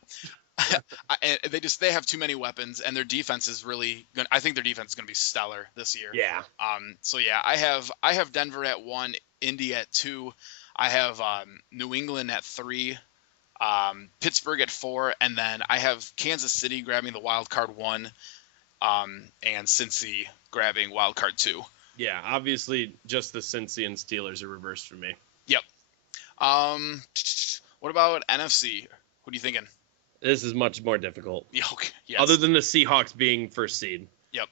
And they have too many weapons, and their defense is really good. I think their defense is going to be stellar this year. Yeah. So yeah, I have Denver at 1, Indy at 2. I have New England at 3, Pittsburgh at 4, and then I have Kansas City grabbing the wild card 1, and Cincy grabbing wild card 2. Yeah, obviously just the Cincy and Steelers are reversed for me. Yep. What about NFC? What are you thinking? This is much more difficult. Yeah, okay. Yes. Other than the Seahawks being first seed. Yep.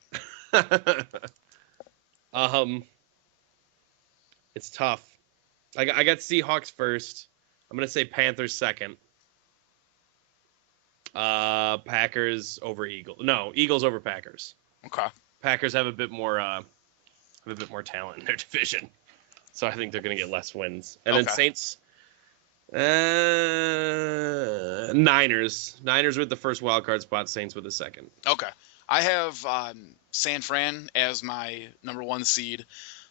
It's tough. I got Seahawks first. I'm gonna say Panthers second. Packers over Eagles. No, Eagles over Packers. Okay. Packers have a bit more talent in their division, so I think they're gonna get less wins. And then Okay. Saints, Niners with the first wild card spot. Saints with the second. Okay. I have San Fran as my number 1 seed,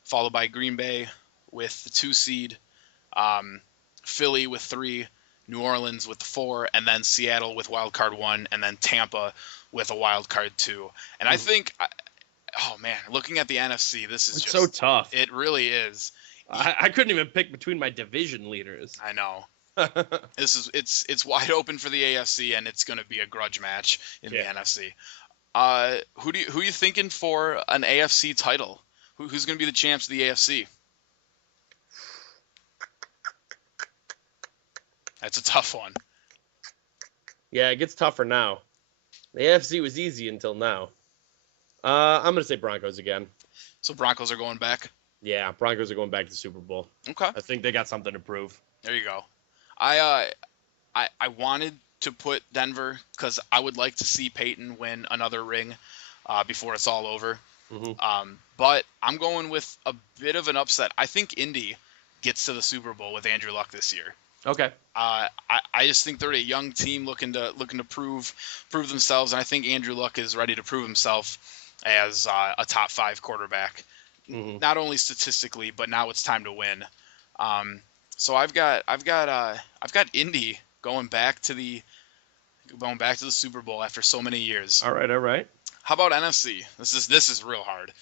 followed by Green Bay with the 2 seed, Philly with 3, New Orleans with 4, and then Seattle with wild card 1, and then Tampa with a wild card 2. And I think, oh man, looking at the NFC, this is It's just so tough. It really is. I couldn't even pick between my division leaders. I know. It's wide open for the AFC, and it's going to be a grudge match in the NFC. Who you thinking for an AFC title? Who's going to be the champs of the AFC? That's a tough one. Yeah, it gets tougher now. The AFC was easy until now. I'm gonna say Broncos again. So Broncos are going back. Yeah, Broncos are going back to the Super Bowl. Okay, I think they got something to prove. there you go. I wanted to put Denver because I would like to see Peyton win another ring before it's all over. Mm-hmm. But I'm going with a bit of an upset. I think Indy gets to the Super Bowl with Andrew Luck this year. Okay. I just think they're a young team looking to prove themselves, and I think Andrew Luck is ready to prove himself as a top 5 quarterback, Mm-hmm. not only statistically, but now it's time to win. So I've got Indy going back to the Super Bowl after so many years. All right. How about NFC? This is real hard.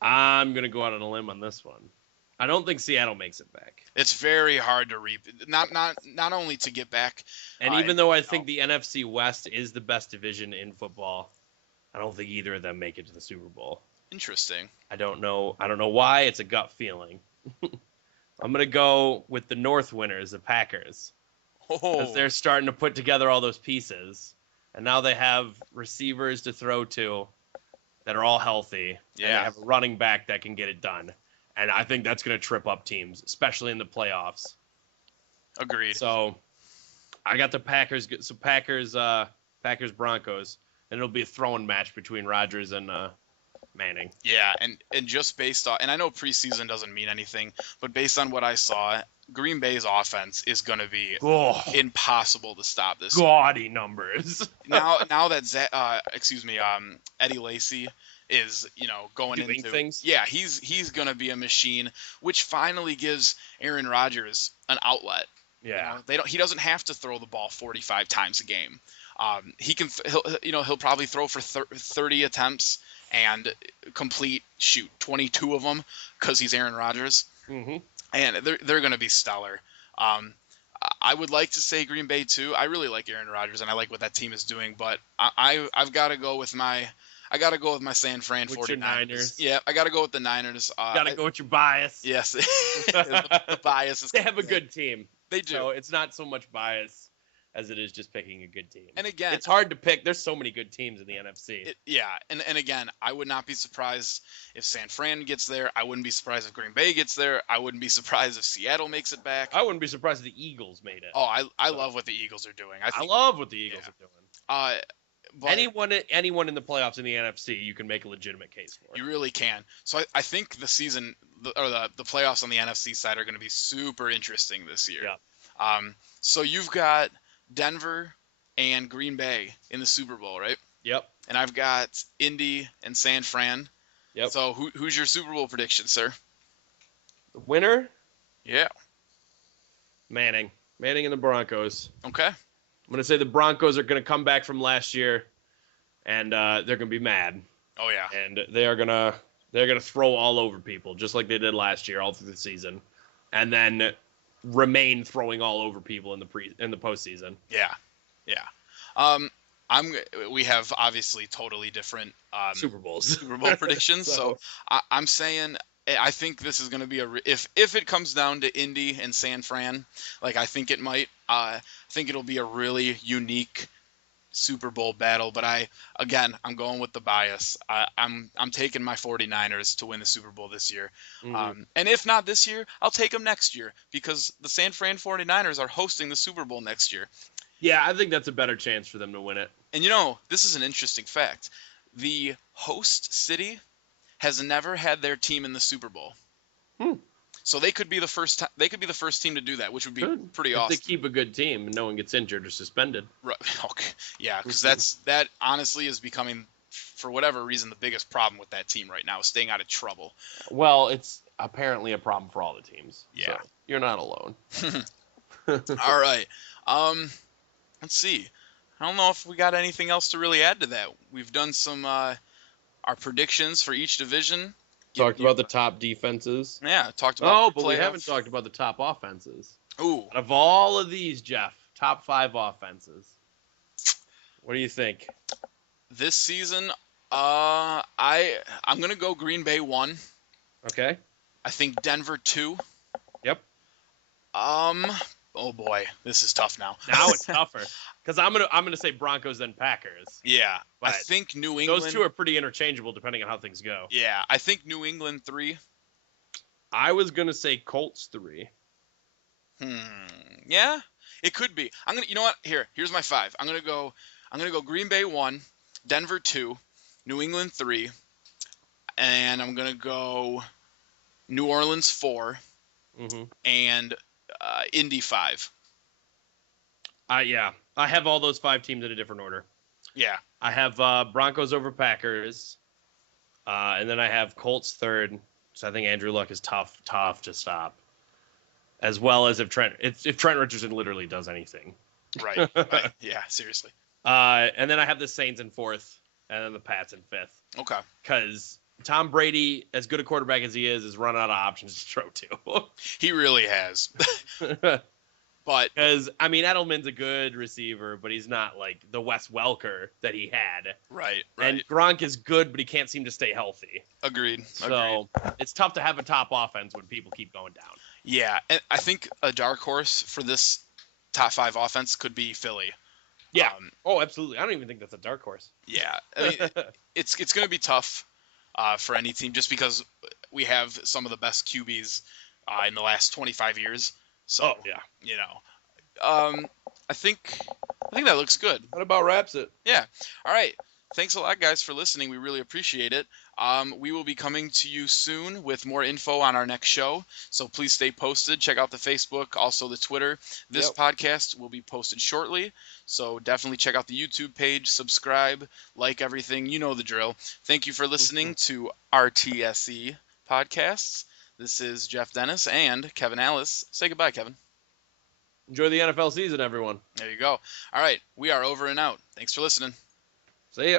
I'm gonna go out on a limb on this one. I don't think Seattle makes it back. It's very hard to not only to get back. And even though I think the NFC West is the best division in football, I don't think either of them make it to the Super Bowl. Interesting. I don't know why. It's a gut feeling. I'm gonna go with the North winners, the Packers, because they're starting to put together all those pieces, and now they have receivers to throw to that are all healthy. Yeah. And they have a running back that can get it done, and I think that's gonna trip up teams, especially in the playoffs. Agreed. So I got the Packers. So Packers Broncos, and it'll be a throwing match between Rodgers and Manning. Yeah, and just based on, and I know preseason doesn't mean anything, but based on what I saw, Green Bay's offense is going to be Oh, impossible to stop this year. gaudy numbers. Now that Eddie Lacy is going Doing into things. yeah, he's going to be a machine, which finally gives Aaron Rodgers an outlet. Yeah. He doesn't have to throw the ball 45 times a game. He'll probably throw for 30 attempts and complete 22 of them because he's Aaron Rodgers, Mm-hmm. and they're going to be stellar. I would like to say Green Bay too. I really like Aaron Rodgers and I like what that team is doing, but I've got to go with my San Fran 49ers. Your Niners. Yeah, I got to go with the Niners. Gotta go with your bias. Yes, the bias is. They have a good team. They do. So it's not so much bias as it is just picking a good team. And again, it's hard to pick. There's so many good teams in the NFC. And again, I would not be surprised if San Fran gets there. I wouldn't be surprised if Green Bay gets there. I wouldn't be surprised if Seattle makes it back. I wouldn't be surprised if the Eagles made it. Oh, I love what the Eagles are doing. I love what the Eagles are doing. But Anyone in the playoffs in the NFC, you can make a legitimate case for. You really can. So I think the season or the playoffs on the NFC side are going to be super interesting this year. Yeah. So you've got Denver and Green Bay in the Super Bowl, right? Yep. And I've got Indy and San Fran. Yep. So who's your Super Bowl prediction, sir? The winner, Yeah. Manning and the Broncos. Okay. I'm going to say the Broncos are going to come back from last year, and they're going to be mad. Oh yeah. And they're gonna throw all over people, just like they did last year, all through the season, and then remain throwing all over people in the postseason. Yeah. We have obviously totally different Super Bowls. Super Bowl predictions. so I'm saying I think this is going to be if it comes down to Indy and San Fran, like I think it might. I think it'll be a really unique Super Bowl battle. But I'm going with the bias. I'm taking my 49ers to win the Super Bowl this year. Mm-hmm. And if not this year, I'll take them next year because the San Fran 49ers are hosting the Super Bowl next year. Yeah, I think that's a better chance for them to win it. And this is an interesting fact. The host city has never had their team in the Super Bowl. So they could be the first team to do that, which would be pretty awesome. If they keep a good team and no one gets injured or suspended. Right. Okay. Yeah, because that honestly is becoming, for whatever reason, the biggest problem with that team right now is staying out of trouble. Well, it's apparently a problem for all the teams. Yeah. So you're not alone. All right. Let's see. I don't know if we got anything else to really add to that. We've done some our predictions for each division. Talked about the top defenses. Yeah, talked about but we haven't talked about the top offenses. Ooh. Out of all of these, Jeff, top 5 offenses. What do you think? This season, I'm gonna go Green Bay 1. Okay. I think Denver 2. Yep. Oh boy, this is tough now. Now it's tougher because I'm gonna say Broncos then Packers. Yeah, I But think New England. Those two are pretty interchangeable depending on how things go. Yeah, I think New England 3. I was gonna say Colts 3. Yeah, it could be. You know what? Here's my 5. I'm gonna go Green Bay 1, Denver 2, New England 3, and I'm gonna go New Orleans 4, and Indy 5. Yeah, I have all those 5 teams in a different order. Yeah. I have Broncos over Packers, and then I have Colts 3rd. So I think Andrew Luck is tough to stop. As well as if Trent Richardson literally does anything. Right. Yeah, seriously. And then I have the Saints in 4th, and then the Pats in 5th. Okay. Because Tom Brady, as good a quarterback as he is run out of options to throw to. He really has. But because Edelman's a good receiver, but he's not like the Wes Welker that he had. Right. And Gronk is good, but he can't seem to stay healthy. Agreed. So it's tough to have a top offense when people keep going down. Yeah, and I think a dark horse for this top 5 offense could be Philly. Yeah. Absolutely. I don't even think that's a dark horse. Yeah. It's going to be tough for any team just because we have some of the best QBs in the last 25 years. So, I think that looks good. That about wraps it. Yeah. All right. thanks a lot, guys, for listening. We really appreciate it. We will be coming to you soon with more info on our next show. So please stay posted. Check out the Facebook, also the Twitter. This podcast will be posted shortly. So definitely check out the YouTube page, subscribe, like everything. You know the drill. Thank you for listening to RTSE Podcasts. This is Jeff Dennis and Kevin Alice. Say goodbye, Kevin. Enjoy the NFL season, everyone. There you go. All right. We are over and out. Thanks for listening. See ya.